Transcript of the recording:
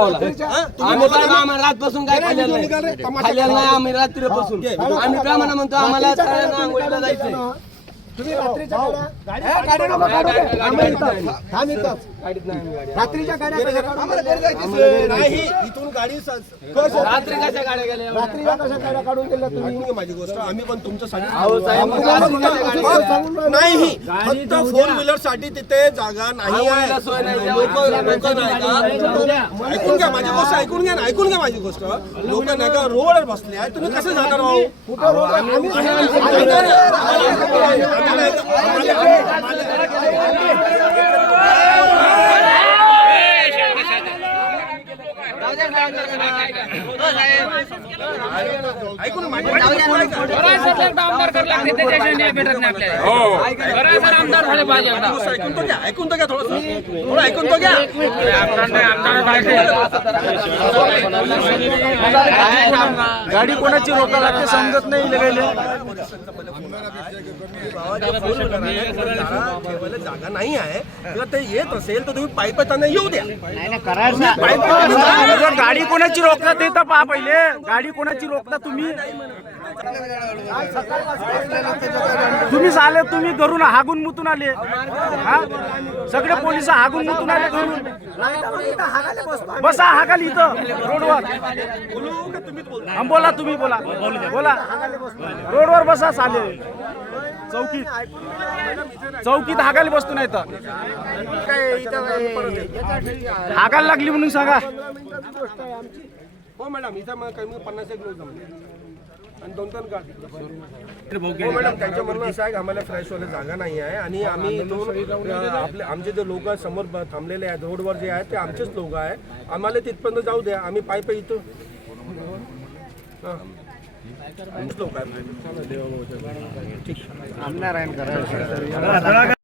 आम्ही आम्हाला रातपासून काय खाल्लेलं नाही? खाल्लेलं नाही आम्ही रात्रीपासून. आम्ही प्रमाणे म्हणतो आम्हाला सगळ्यांना आंघोळीला जायचंय. तुम्ही रात्रीच्या नाही. रात्रीच्या इथून गाडी स- कसं? रात्री कशा गाड्या गेल्या? एवढ्या? रात्रीच्या कशा गाड्या काढून दिल्या तुम्ही? ऐकून घ्या माझी गोष्ट? आम्ही पण राहिलो. नाही फक्त फोर व्हीलरसाठी तिथे जागा नाही ऐकून घ्या माझी गोष्ट ऐकून घ्या ना ऐकून घ्या माझी गोष्ट. लोक नाही का रोडवर बसले आहे तुम्ही कसे जाणार भाऊ कुठं रोड आहे? आम्ही ऐकून माझी गोष्ट आमदार करायला लागते त्याच्याशिवाय न्याय भेटत नाही आपल्याला बरं सर आमदार झाले पाहिजे एकदा. ऐकून तो घ्या ऐकून तो घ्या थोडं थोडं ऐकून तो घ्या आमदार नाही आमदार पाहिजे गाडी कोणाची रोका लागते समजत नाही जागा नाही आहे जर ते येत असेल तर तुम्ही पायी त्यांना येऊ द्या. अगं, गाडी कोणाची रोखता ते तर पहा पहिले. गाडी कोणाची रोखता तुम्ही? तुम्हीच आले तुम्ही घरून हागून मुतून आले. हा? सगळे पोलीस हागून मुतून आले घरून. बसा हागाल इथं रोडवर. बोला तुम्ही बोला. बोला. रोडवर बसा चालेल चौकीत. चौकीत हागायला बसतो नाही तर. हागायला लागली म्हणून सांगा. हो मॅडम इथं मग कमी पन्नास एक लोक जमले आणि दोन दोन गाडी. हो मॅडम त्यांचं म्हणणं असं आहे की आम्हाला फ्रेश व्हायला जागा नाही आहे. आणि आम्ही दोन आपले आमचे जे लोक समोर थांबलेले आहेत रोडवर जे आहेत ते आमचेच लोक आहे आम्हाला तिथपर्यंत जाऊ द्या. आम्ही पायी पायी इथं आहेत